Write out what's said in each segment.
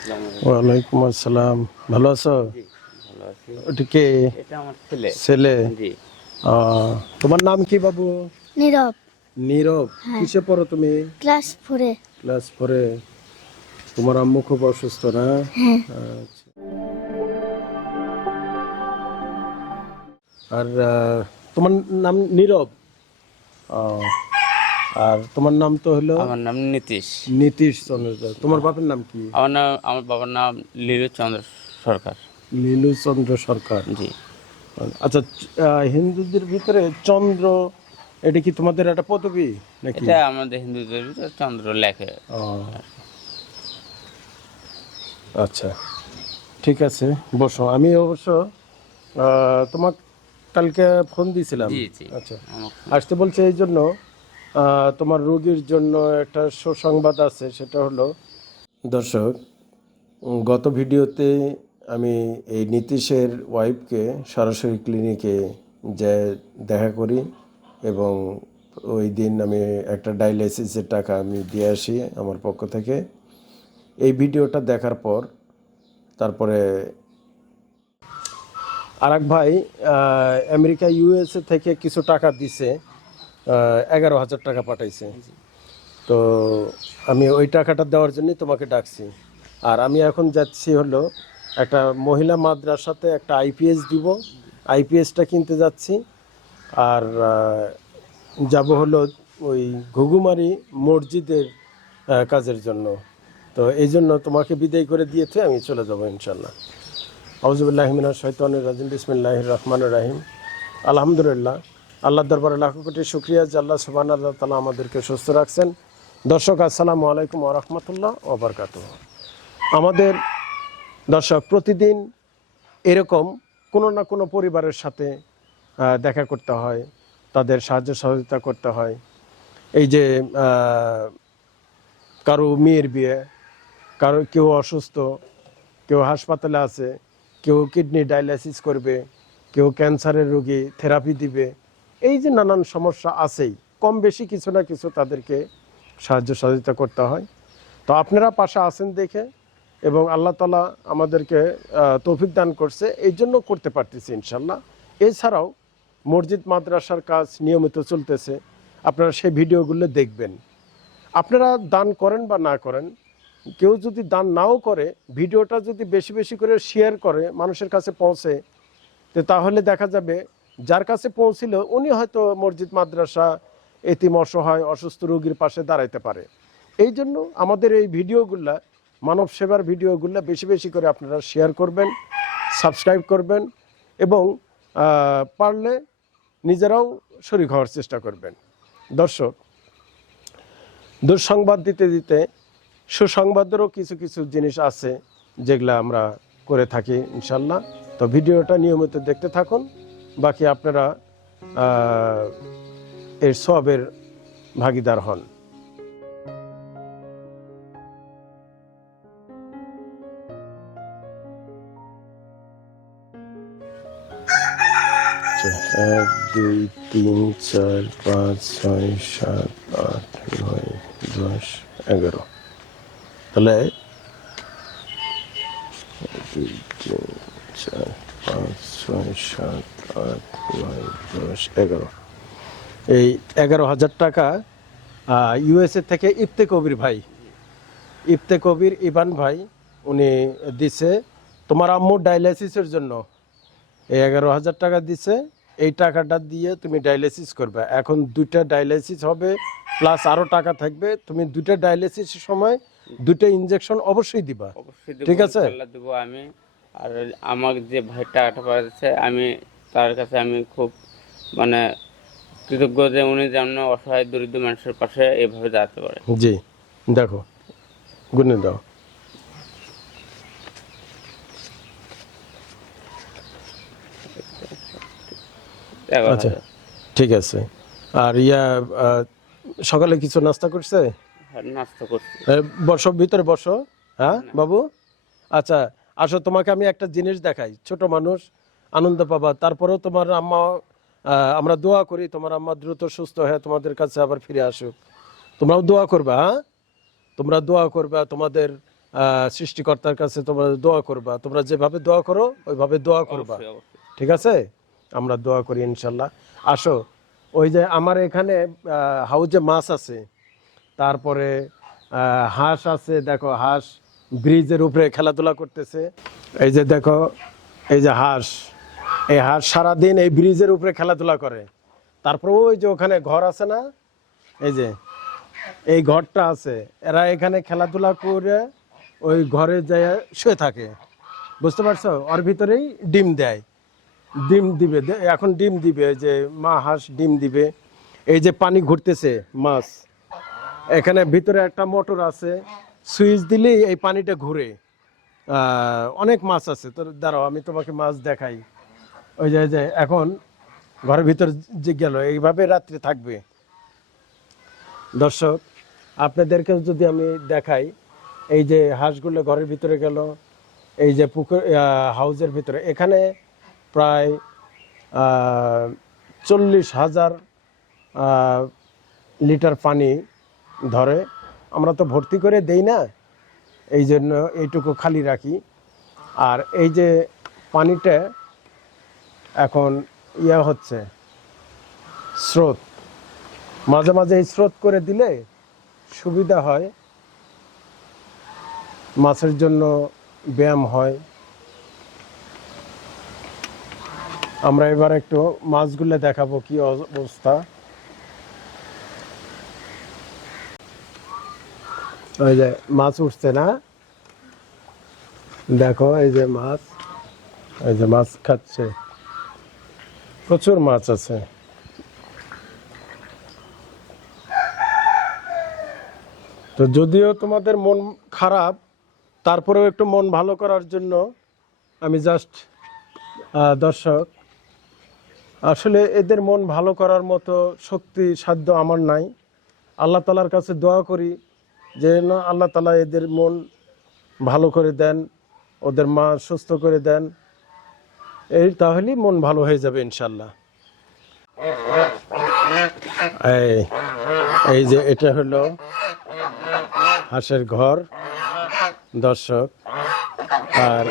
ওয়ালাইকুম আসসালাম। ভালো আছো? ওটা কে? ছেলে। ছেলে? জি। আহ, তোমার নাম কি বাবু? নীরব। নীরব? কিসে পড়ো তুমি? ক্লাস ফোরে। ক্লাস ফোরে। তোমার আম্মু খুব অসুস্থ না? হ্যাঁ। আচ্ছা। আর তোমার নাম নীরব? আহ, আর তোমার নাম তো হলো আমার নাম নীতিশ। নীতিশ চন্দ্র তোমার বাবার নাম কি? আমার নাম আমার বাবার নাম লীল চন্দ্র সরকার। নীলু চন্দ্র সরকার। জি। আচ্ছা হিন্দুদের ভিতরে চন্দ্র এটা কি তোমাদের একটা পদবী নাকি? এটা আমাদের হিন্দুদের ভিতরে চন্দ্র লেখে। ও। আচ্ছা ঠিক আছে বসো। আমি অবশ্য তোমাক কালকে ফোন দিয়েছিলাম। আচ্ছা। আসতে বলছে এই জন্য তোমার রোগীর জন্য একটা সুসংবাদ আছে, সেটা হলো, দর্শক, গত ভিডিওতে আমি এই নীতিশের ওয়াইফকে সরাসরি ক্লিনিকে যে দেখা করি এবং ওই দিন আমি একটা ডায়ালাইসিসের টাকা আমি দিয়ে আসি আমার পক্ষ থেকে। এই ভিডিওটা দেখার পর তারপরে আর ভাই আমেরিকা, ইউএসএ থেকে কিছু টাকা দিছে। এগারো হাজার টাকা পাঠাইছে। তো আমি ওই টাকাটা দেওয়ার জন্যই তোমাকে ডাকছি। আর আমি এখন যাচ্ছি হলো একটা মহিলা মাদ্রাসাতে একটা আইপিএস দিব। আইপিএসটা কিনতে যাচ্ছি। আর যাব হলো ওই ঘুঘুমারি মসজিদের কাজের জন্য। তো এই জন্য তোমাকে বিদায় করে দিয়েছে আমি চলে যাব ইনশাল্লাহ আউজুবিল্লাহমিনা শৈতানুর রাজিম। বিসমিল্লাহ রহমান রাহিম। আলহামদুলিল্লাহ। আল্লাহ দরবারে লাখো কোটি শুক্রিয়া যে আল্লাহ সুবাহ আল্লাহ তালা আমাদেরকে সুস্থ রাখছেন। দর্শক, আসসালামু আলাইকুম ওরহমতুল্লাহ ওবরকাত আমাদের দর্শক, প্রতিদিন এরকম কোনো না কোনো পরিবারের সাথে দেখা করতে হয়, তাদের সাহায্য সহযোগিতা করতে হয়। এই যে কারও মেয়ের বিয়ে, কারও কেউ অসুস্থ, কেউ হাসপাতালে আছে, কেউ কিডনি ডায়ালাইসিস করবে, কেউ ক্যান্সারের রোগী থেরাপি দিবে এই যে নানান সমস্যা আছেই, কম বেশি কিছু না কিছু তাদেরকে সাহায্য সহযোগিতা করতে হয়। তো আপনারা পাশে আছেন দেখে এবং আল্লাহ তালা আমাদেরকে তৌফিক দান করছে, এই জন্য করতে পারতেছি ইনশাল্লাহ এছাড়াও মসজিদ মাদ্রাসার কাজ নিয়মিত চলতেছে, আপনারা সেই ভিডিওগুলো দেখবেন। আপনারা দান করেন বা না করেন, কেউ যদি দান নাও করে, ভিডিওটা যদি বেশি বেশি করে শেয়ার করে মানুষের কাছে পৌঁছে, তো তাহলে দেখা যাবে যার কাছে পৌঁছিল, উনি হয়তো মসজিদ, মাদ্রাসা, এতিম, অসহায়, অসুস্থ রোগীর পাশে দাঁড়াইতে পারে। এই জন্য আমাদের এই ভিডিওগুলা, মানব সেবার ভিডিওগুলা বেশি বেশি করে আপনারা শেয়ার করবেন সাবস্ক্রাইব করবেন এবং পারলে নিজেরাও শরীর হওয়ার চেষ্টা করবেন। দর্শক, দুঃসংবাদ দিতে দিতে সুসংবাদেরও কিছু কিছু জিনিস আছে যেগুলো আমরা করে থাকি ইনশাল্লাহ। তো ভিডিওটা নিয়মিত দেখতে থাকুন। বাকি আপনারা এর সবের ভাগিদার হন। এক, দুই, তিন, চার, পাঁচ, ছয়, সাত, আট, নয়, দশ, এগারো। তাহলে দুই, তিন, চার পাঁচ ছয় সাত আট নয় দশ এগারো। এই এগারো হাজার টাকা ইউএসএ থেকে ইফতে কবির ভাই। ইফতে কবির ইবান ভাই উনি দিছে তোমার আম্মু ডায়ালাইসিসের জন্য। এই এগারো হাজার টাকা দিছে এই টাকাটা দিয়ে তুমি ডায়ালাইসিস করবে। এখন দুইটা ডায়ালাইসিস হবে প্লাস আরও টাকা থাকবে। তুমি দুইটা ডায়ালাইসিসের সময় দুইটা ইনজেকশন অবশ্যই দিবা। ঠিক আছে। আমি। আর আমার যে ভাই টাকাটা পাঠাচ্ছে আমি তার কাছে আমি খুব মানে কৃতজ্ঞ যে উনি যেমন অসহায় দরিদ্র মানুষের পাশে এভাবে দাঁড়াতে পারে। জি দেখো গুনে দাও। আচ্ছা ঠিক আছে। আর ইয়া সকালে কিছু নাস্তা করছে? হ্যাঁ, নাস্তা করছে। বসো ভিতরে বসো। হ্যাঁ বাবু? আচ্ছা আসো তোমাকে আমি একটা জিনিস দেখাই। ছোট মানুষ আনন্দ পাবা। তারপরেও তোমার আম্মা আমরা দোয়া করি তোমার আম্মা দ্রুত সুস্থ হয়ে তোমাদের কাছে আবার ফিরে আসুক। তোমরাও দোয়া করবা হ্যাঁ? তোমরা দোয়া করবা তোমাদের সৃষ্টিকর্তার কাছে তোমরা দোয়া করবা। তোমরা যেভাবে দোয়া করো ওইভাবে দোয়া করবা। ঠিক আছে? আমরা দোয়া করি ইনশাল্লাহ। আসো ওই যে আমার এখানে হাউজে মাছ আছে। তারপরে হাঁস আছে দেখো হাঁস। ব্রিজের উপরে খেলাধুলা করতেছে। এই যে দেখো, এই যে হাঁস, এই হাঁস সারাদিন এই ব্রিজের উপরে খেলাধুলা করে। তারপর ওই যে ওখানে ঘর আছে না, এই যে, এই ঘরটা আছে, এরা এখানে খেলাধুলা করে ওই ঘরে যায় শুয়ে থাকে। বুঝতে পারছ? ওর ভিতরেই ডিম দেয়। ডিম দিবে এখন ডিম দিবে, এই যে মা হাঁস ডিম দিবে। এই যে পানি ঘুরতেছে, মাছ। এখানে ভিতরে একটা মোটর আছে সুইচ দিলেই এই পানিটা ঘুরে। অনেক মাছ আছে। তোর, দাঁড়াও, আমি তোমাকে মাছ দেখাই। ওই যে যে, এখন ঘরের ভিতর যে গেল, এইভাবে রাত্রে থাকবে। দর্শক আপনাদেরকে যদি আমি দেখাই, এই যে হাঁসগুলো ঘরের ভিতরে গেল, এই যে পুকুর হাউজের ভিতরে, এখানে প্রায় চল্লিশ হাজার লিটার পানি ধরে। আমরা তো ভর্তি করে দেই না, এই জন্য এইটুকু খালি রাখি। আর এই যে পানিটা এখন ইয়া হচ্ছে, স্রোত। মাঝে মাঝে এই স্রোত করে দিলে সুবিধা হয়, মাছের জন্য ব্যায়াম হয়। আমরা এবার একটু মাছগুলো দেখাবো কি অবস্থা। ওই যে মাছ উঠছে না? দেখো, এই যে মাছ, এই যে মাছ খাচ্ছে। প্রচুর মাছ আছে। তো যদিও তোমাদের মন খারাপ, তারপরেও একটু মন ভালো করার জন্য আমি জাস্ট দর্শক, আসলে এদের মন ভালো করার মতো শক্তি, সাধ্য আমার নাই। আল্লাহ তালার কাছে দোয়া করি। যে না, আল্লাহ তালা এদের মন ভালো করে দেন, ওদের মা সুস্থ করে দেন, এই তাহলেই মন ভালো হয়ে যাবে ইনশাল্লাহ এই যে এটা হলো হাঁসের ঘর, দর্শক, আর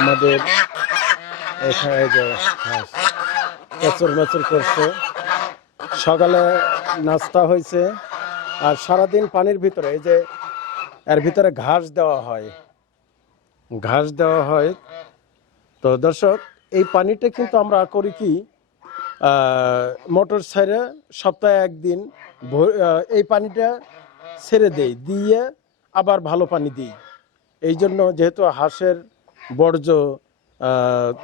আমাদের এখানে যে হাঁস মেচর মেচর করছে, সকালে নাস্তা হয়েছে। আর সারাদিন পানির ভিতরে, এই যে এর ভিতরে ঘাস দেওয়া হয়। ঘাস দেওয়া হয়। তো দর্শক, এই পানিটা কিন্তু আমরা করি কি মোটর ছেড়ে সপ্তাহে একদিন এই পানিটা ছেড়ে দেই, দিয়ে আবার ভালো পানি দিই। এই জন্য যেহেতু হাঁসের বর্জ্য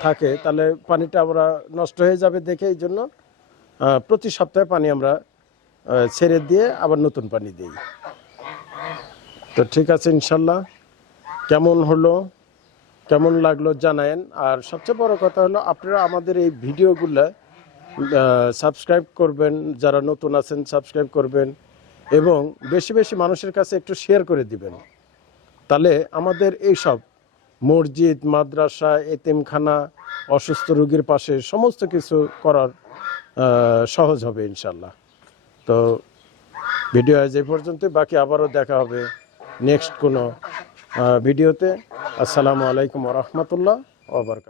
থাকে, তাহলে পানিটা আমরা নষ্ট হয়ে যাবে দেখে এই জন্য প্রতি সপ্তাহে পানি আমরা ছেড়ে দিয়ে আবার নতুন পানি দিই। তো ঠিক আছে, ইনশাল্লাহ। কেমন হলো? কেমন লাগল জানায়েন। আর সবচেয়ে বড় কথা হলো, আপনারা আমাদের এই ভিডিওগুলো সাবস্ক্রাইব করবেন, যারা নতুন আছেন সাবস্ক্রাইব করবেন এবং বেশি বেশি মানুষের কাছে একটু শেয়ার করে দিবেন। তাহলে আমাদের এই সব মসজিদ, মাদ্রাসা, এতিমখানা, অসুস্থ রোগীর পাশে সমস্ত কিছু করার সহজ হবে, ইনশাল্লাহ। তো ভিডিও আজ এই পর্যন্ত বাকি আবারও দেখা হবে নেক্সট কোনো ভিডিওতে। আসসালামু আলাইকুম রহমতুল্লাহ ওবরকাত